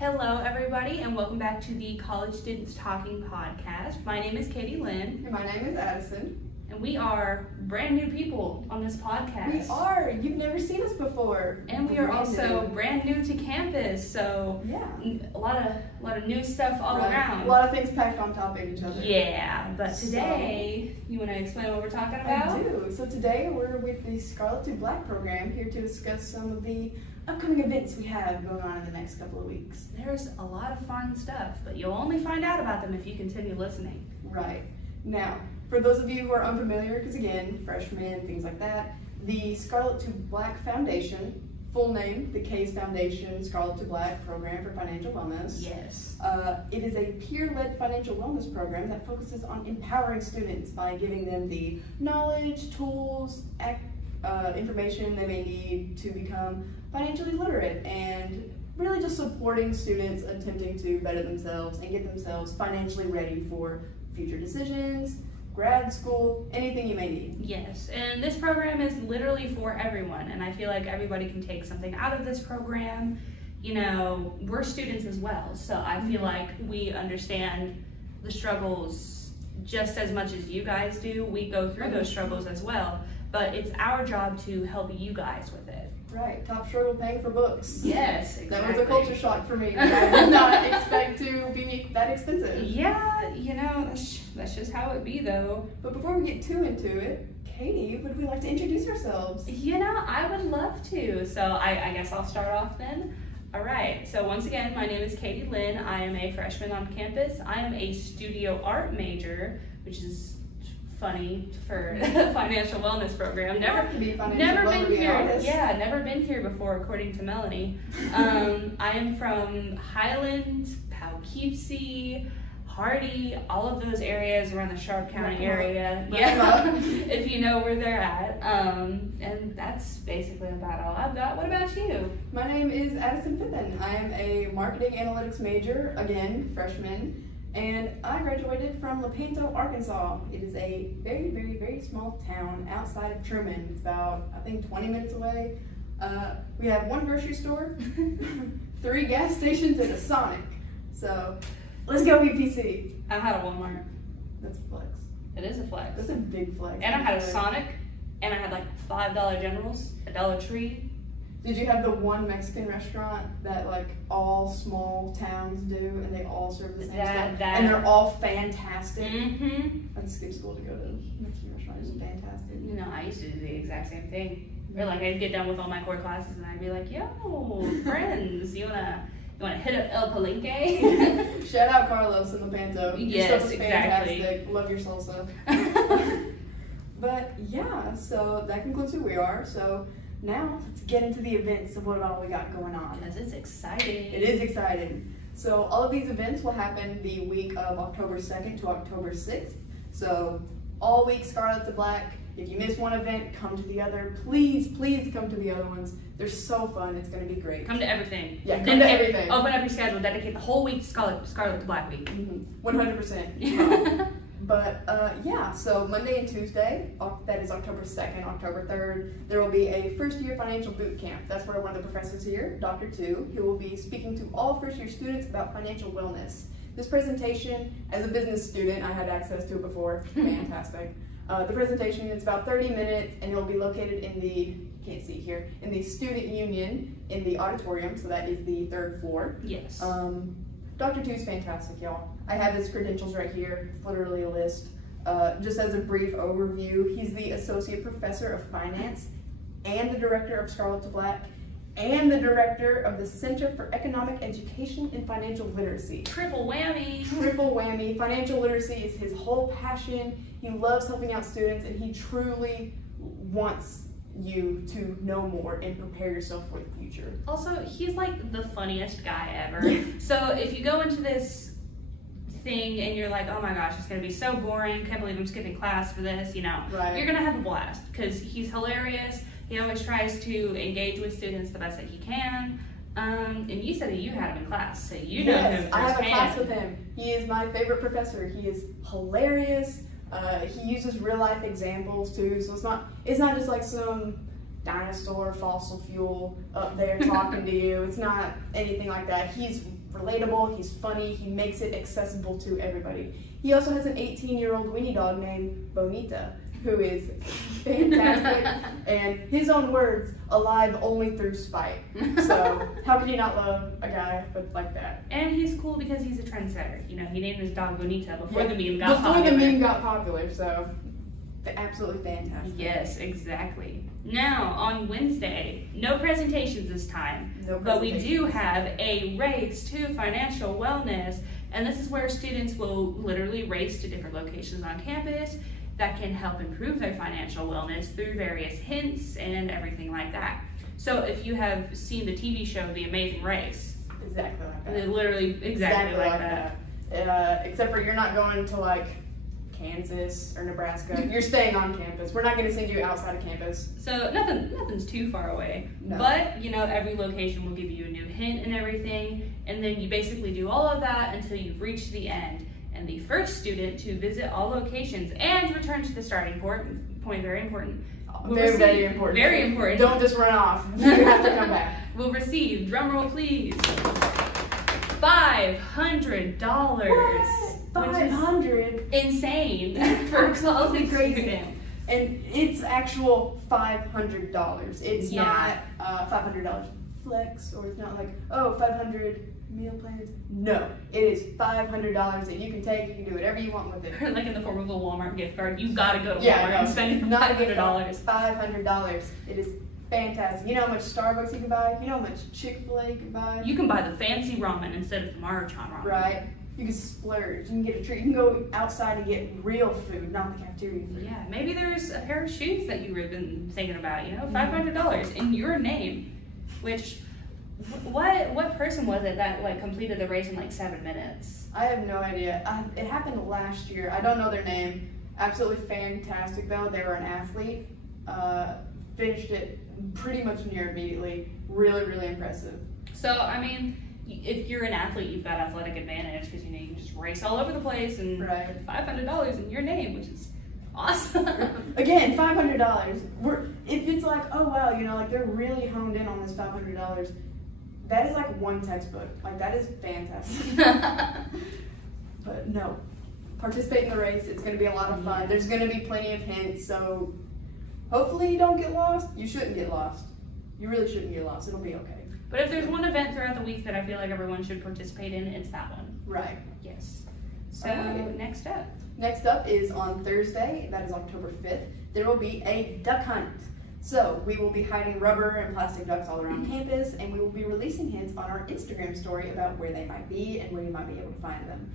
Hello everybody and welcome back to the College Students Talking podcast. My name is Katie Lynn. And my name is Addison. And we are brand new people on this podcast. We are. You've never seen us before. And we are also brand new to campus, so yeah, a lot of new stuff all around. A lot of things packed on top of each other. Yeah, but today, you want to explain what we're talking about? I do. So today we're with the Scarlet to Black program here to discuss some of the upcoming events we have going on in the next couple of weeks. There's a lot of fun stuff, but you'll only find out about them if you continue listening. Right. Now, for those of you who are unfamiliar, because again, freshmen, things like that, the Scarlet to Black Foundation, full name, the Case Foundation Scarlet to Black Program for Financial Wellness. Yes. It is a peer-led financial wellness program that focuses on empowering students by giving them the knowledge, tools, information they may need to become financially literate, and really just supporting students attempting to better themselves and get themselves financially ready for future decisions, grad school, anything you may need. Yes, and this program is literally for everyone, and I feel like everybody can take something out of this program. You know, we're students as well, so I feel like we understand the struggles just as much as you guys do. We go through those struggles as well, but it's our job to help you guys with it. Right, top struggle paying for books. Yes, exactly. That was a culture shock for me. I did not expect to be that expensive. Yeah, you know, that's just how it be though. But before we get too into it, Katie, would we like to introduce ourselves? You know, I would love to. So I guess I'll start off then. All right, so once again, my name is Katie Lynn. I am a freshman on campus. I am a studio art major, which is funny for a financial wellness program. Never been here. Yeah, never been here before, according to Melanie. I am from Highland, Poughkeepsie, Hardy, all of those areas around the Sharp County area. Yeah, if you know where they're at. And that's basically about all I've got. What about you? My name is Addison Fithen. I am a marketing analytics major, again, freshman. And I graduated from Lepanto, Arkansas. It is a very, very, very small town outside of Truman. It's about, I think, 20 minutes away. We have one grocery store, 3 gas stations, and a Sonic. So, let's go VPC. I had a Walmart. That's a flex. It is a flex. That's a big flex. And I had a Sonic, and I had like $5 Generals, a Dollar Tree. Did you have the one Mexican restaurant that like all small towns do, and they all serve the same stuff? And they're all fantastic. Mm-hmm. I'd skip school to go to a Mexican restaurant. It's fantastic. You know, I used to do the exact same thing. Or like I'd get done with all my core classes, and I'd be like, "Yo, friends, you wanna hit up El Palenque?" Shout out Carlos in Lepanto. Your yes, stuff is exactly. Fantastic. Love your salsa. But yeah, so that concludes who we are. So now let's get into the events of what all we got going on. Because it's exciting. It is exciting. So all of these events will happen the week of October 2nd to October 6th. So all week Scarlet to Black. If you miss one event, come to the other. Please, please come to the other ones. They're so fun. It's going to be great. Come to everything. Yeah, come to everything. Open up your schedule. Dedicate the whole week to Scarlet to Black Week. 100%. But yeah, so Monday and Tuesday, that is October 2nd, October 3rd, there will be a first-year financial boot camp. That's where one of the professors here, Dr. Tu, he will be speaking to all first-year students about financial wellness. This presentation, as a business student, I had access to it before. Fantastic. The presentation is about 30 minutes, and it will be located in the, you can't see here, in the student union in the auditorium, so that is the 3rd floor. Yes. Dr. Tu's fantastic, y'all. I have his credentials right here. It's literally a list. Just as a brief overview, he's the Associate Professor of Finance and the Director of Scarlet to Black and the Director of the Center for Economic Education and Financial Literacy. Triple whammy. Triple whammy. Financial literacy is his whole passion. He loves helping out students, and he truly wants you to know more and prepare yourself for the future. Also, he's like the funniest guy ever. So if you go into this thing and you're like, oh my gosh, it's gonna be so boring, can't believe I'm skipping class for this, you know, you're gonna have a blast because he's hilarious. He always tries to engage with students the best that he can. And you said that you had him in class, so you know him firsthand. I have a class with him. He is my favorite professor. He is hilarious. He uses real life examples too, so it's not just like some dinosaur fossil fuel up there talking to you. It's not anything like that. He's relatable, he's funny, he makes it accessible to everybody. He also has an 18-year-old weenie dog named Bonita, who is fantastic, and his own words, alive only through spite. So how can you not love a guy like that? And he's cool because he's a trendsetter. You know, he named his dog Bonita before the meme got popular. popular. Before the meme got popular, so absolutely fantastic. Yes, exactly. Now, on Wednesday, no presentations this time, but we do have a race to financial wellness, and this is where students will literally race to different locations on campus that can help improve their financial wellness through various hints and everything like that. So if you have seen the TV show The Amazing Race, exactly like that. It literally exactly like that. Except for you're not going to like Kansas or Nebraska. You're staying on campus. We're not going to send you outside of campus. So nothing's too far away. No. But, you know, every location will give you a new hint and everything, and then you basically do all of that until you've reached the end. And the first student to visit all locations and return to the starting point, very important. Very important. Very important. Don't just run off. You have to come back. We'll receive, drumroll please, $500. $500? Insane for a college student. And it's actual $500. It's not $500 flex, or it's not like, oh, 500 meal plans. No, it is $500 that you can take. You can do whatever you want with it. Like in the form of a Walmart gift card. You've got to go to Walmart and spend $500. $500. It is fantastic. You know how much Starbucks you can buy? You know how much Chick-fil-A you can buy? You can buy the fancy ramen instead of the Maruchan ramen. Right. You can splurge. You can get a treat. You can go outside and get real food, not the cafeteria food. Yeah, maybe there's a pair of shoes that you were been thinking about, you know, $500 in your name. Which, what person was it that like completed the race in like 7 minutes? I have no idea. It happened last year. I don't know their name. Absolutely fantastic though. They were an athlete. Finished it pretty much near immediately. Really, really impressive. So, I mean, if you're an athlete, you've got athletic advantage because, you know, you can just race all over the place and $500 in your name, which is awesome. Again, $500. If it's like, oh wow, you know, like they're really honed in on this $500, that is like one textbook. Like that is fantastic. But no, participate in the race. It's going to be a lot of fun. There's going to be plenty of hints, so hopefully you don't get lost. You shouldn't get lost. You really shouldn't get lost. It'll be okay. But if there's one event throughout the week that I feel like everyone should participate in, it's that one. Right. Yes. So next up. Next up is on Thursday, that is October 5th, there will be a duck hunt. So we will be hiding rubber and plastic ducks all around campus, and we will be releasing hints on our Instagram story about where they might be and where you might be able to find them.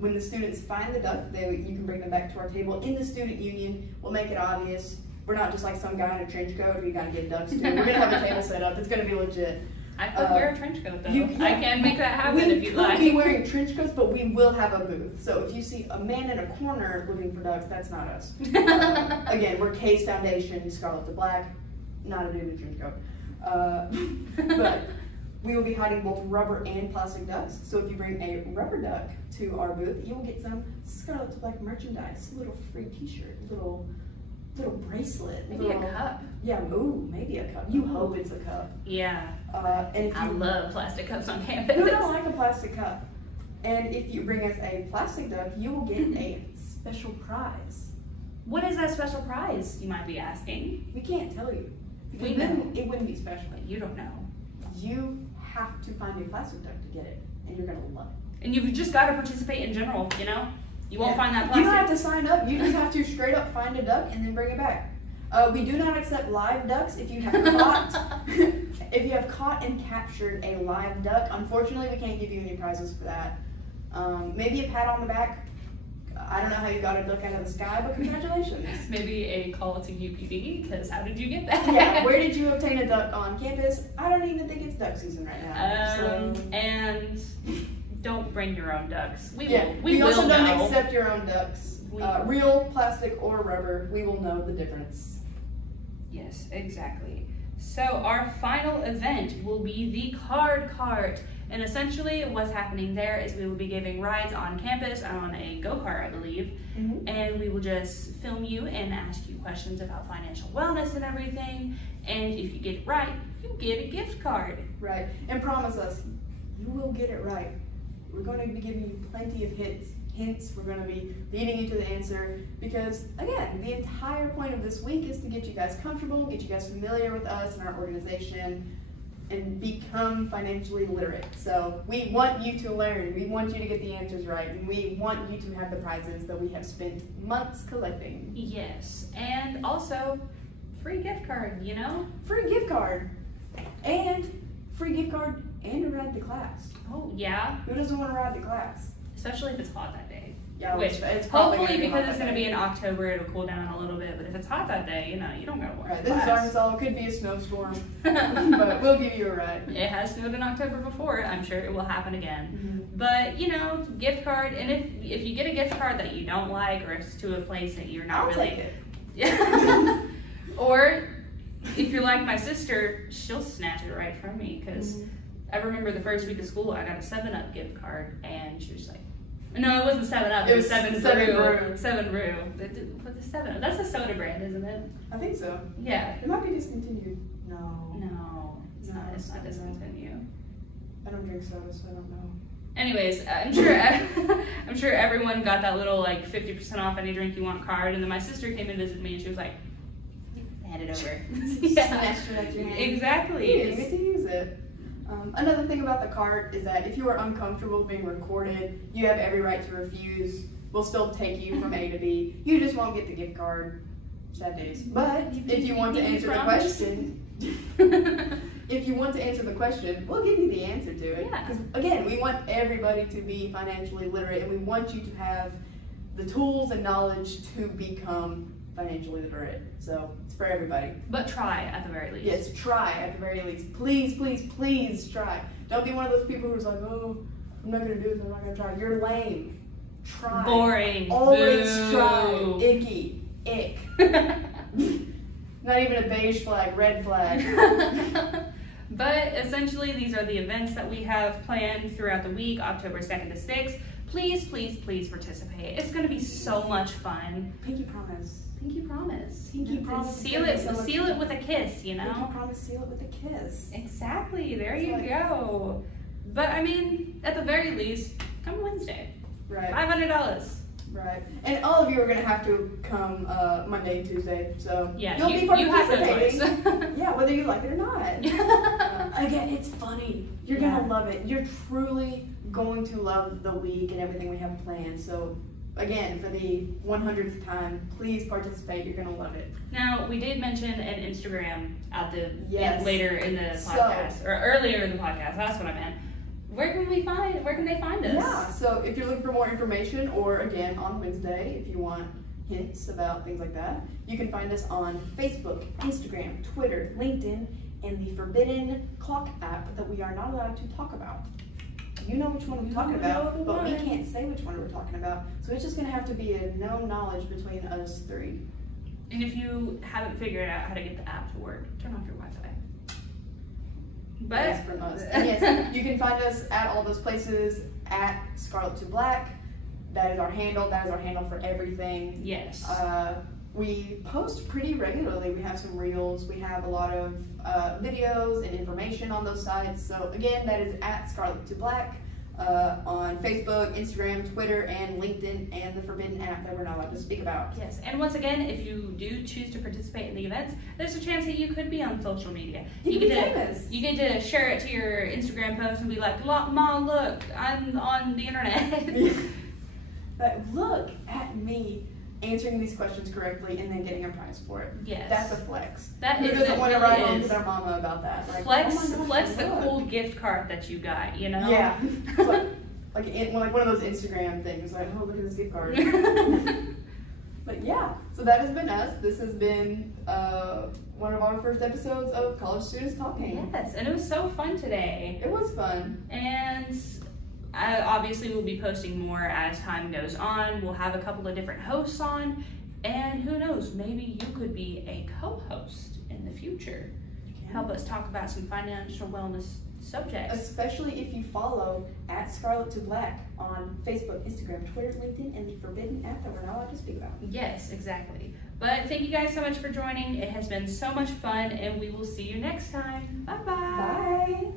When the students find the duck, you can bring them back to our table in the student union. We'll make it obvious. We're not just like some guy in a trench coat who you gotta get ducks to. We're gonna have a table set up. It's gonna be legit. I could wear a trench coat though. I can make that happen if you'd like. We could be wearing trench coats, but we will have a booth. So if you see a man in a corner looking for ducks, that's not us. Again, we're K's Foundation, Scarlet to Black, not a dude in a trench coat. But we will be hiding both rubber and plastic ducks. So if you bring a rubber duck to our booth, you will get some Scarlet to Black merchandise, a little free t-shirt, little bracelet. Maybe a cup. Yeah, ooh, maybe a cup. You hope it's a cup. Yeah. And if I love plastic cups on campus. Who don't like a plastic cup? And if you bring us a plastic duck, you will get a special prize. What is that special prize, you might be asking? We can't tell you. We know. It wouldn't be special. You don't know. You have to find a plastic duck to get it, and you're going to love it. And you've just got to participate in general, you know? You won't find that plastic. You don't have to sign up. You just have to straight up find a duck and then bring it back. We do not accept live ducks. If you have caught and captured a live duck, unfortunately we can't give you any prizes for that. Maybe a pat on the back. I don't know how you got a duck out of the sky, but congratulations. Maybe a call to UPD, because how did you get that? Yeah, where did you obtain a duck on campus? I don't even think it's duck season right now. And don't bring your own ducks. We also don't accept your own ducks. Real, plastic, or rubber, we will know the difference. Yes, exactly. So our final event will be the card cart. And essentially what's happening there is we will be giving rides on campus on a go-kart, I believe. Mm-hmm. And we will just film you and ask you questions about financial wellness and everything. And if you get it right, you get a gift card. Right. And promise us, you will get it right. We're going to be giving you plenty of hints. We're going to be leading you to the answer because, again, the entire point of this week is to get you guys comfortable, get you guys familiar with us and our organization, and become financially literate. So we want you to learn. We want you to get the answers right, and we want you to have the prizes that we have spent months collecting. Yes, and also free gift card, you know? Free gift card. And free gift card and a ride to class. Oh, yeah. Who doesn't want to ride to class? Especially if it's hot that day. Yeah, which it's probably hopefully because it's going to be in October, it'll cool down a little bit. But if it's hot that day, you know, you don't gotta walk. Right, this is Arkansas. It could be a snowstorm, but we'll give you a ride. It has snowed in October before. I'm sure it will happen again. But you know, gift card, and if you get a gift card that you don't like, or it's to a place that you're not I'll really, take it. Yeah. Or if you're like my sister, she'll snatch it right from me because I remember the first week of school, I got a 7-Up gift card, and she was like, no, it wasn't 7-Up. It was 7 Brew. 7 Brew. What's the 7-Up? That's a soda brand, isn't it? I think so. Yeah. It might be discontinued. No. No, it's not. It's not discontinued. I don't drink soda, so I don't know. Anyways, I'm sure everyone got that little like 50% off any drink you want card, and then my sister came and visited me, and she was like, hand it over. Snatched it at your hand. Exactly. You get to use it. Another thing about the card is that if you are uncomfortable being recorded, you have every right to refuse. We'll still take you from A to B. You just won't get the gift card. Sad days. But if you want to answer the question, if you want to answer the question, we'll give you the answer to it. Yeah. Because again, we want everybody to be financially literate, and we want you to have the tools and knowledge to become financially literate. So it's for everybody. But try at the very least. Yes, try at the very least. Please, please, please try. Don't be one of those people who's like, oh, I'm not gonna do this, I'm not gonna try. You're lame. Try. Boring. Always Boo. try. Icky. Ick. Not even a beige flag, red flag. But essentially, these are the events that we have planned throughout the week, October 2nd to 6th. Please, please, please participate. It's going to be so much fun. Pinky promise. Pinky promise. Pinky promise. Seal it with a kiss, you know? Pinky promise, seal it with a kiss. Exactly. There you go. But I mean, at the very least, come Wednesday. Right. $500. Right. And all of you are going to have to come Monday and Tuesday. So yeah, you'll be participating. You have no choice. Yeah, whether you like it or not. Again, it's funny. You're going to love it. You're truly going to love the week and everything we have planned. So again, for the 100th time, please participate. You're going to love it. Now, we did mention an Instagram at the later in the podcast, or earlier in the podcast. That's what I meant. Where can they find us? Yeah, so if you're looking for more information, or again on Wednesday, if you want hints about things like that, you can find us on Facebook, Instagram, Twitter, LinkedIn, and the Forbidden Clock app that we are not allowed to talk about. You know which one we're talking about, but we can't say which one we're talking about. So it's just going to have to be a known knowledge between us three. And if you haven't figured out how to get the app to work, turn off your Wi-Fi. But yes, from us. And yes, you can find us at all those places at Scarlet to Black. That is our handle. That is our handle for everything. Yes. We post pretty regularly. We have some reels. We have a lot of videos and information on those sites. So again, that is at Scarlet to Black on Facebook, Instagram, Twitter, and LinkedIn, and the Forbidden app that we're not allowed to speak about. Yes, and once again, if you do choose to participate in the events, there's a chance that you could be on social media. You can be famous. You get to share it to your Instagram post and be like, Mom, look, I'm on the internet. But look at me answering these questions correctly and then getting a prize for it. Yes. That's a flex. Who doesn't want to write home to their mama about that? Like, flex the cool gift card that you got, you know? Yeah. like one of those Instagram things, like, oh, look at this gift card. But yeah, so that has been us. This has been one of our first episodes of College Students Talking. Yes, and it was so fun today. It was fun. And obviously we'll be posting more as time goes on. We'll have a couple of different hosts on, and who knows, maybe you could be a co-host in the future. Help us talk about some financial wellness subjects. Especially if you follow at Scarlet to Black on Facebook, Instagram, Twitter, LinkedIn, and the Forbidden app that we're not allowed to speak about. Yes, exactly. But thank you guys so much for joining. It has been so much fun, and we will see you next time. Bye-bye. Bye.